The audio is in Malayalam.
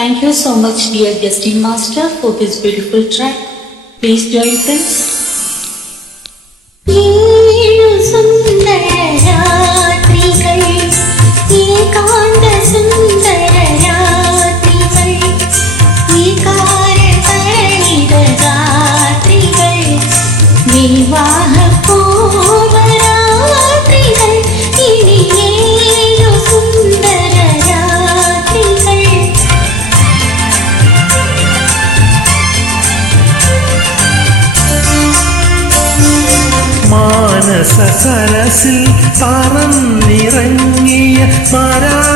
Thank you so much, dear guesting master, for this beautiful track. Please join, friends. മാനസ സരസിൽ പറന്നിറങ്ങിയ മാരാ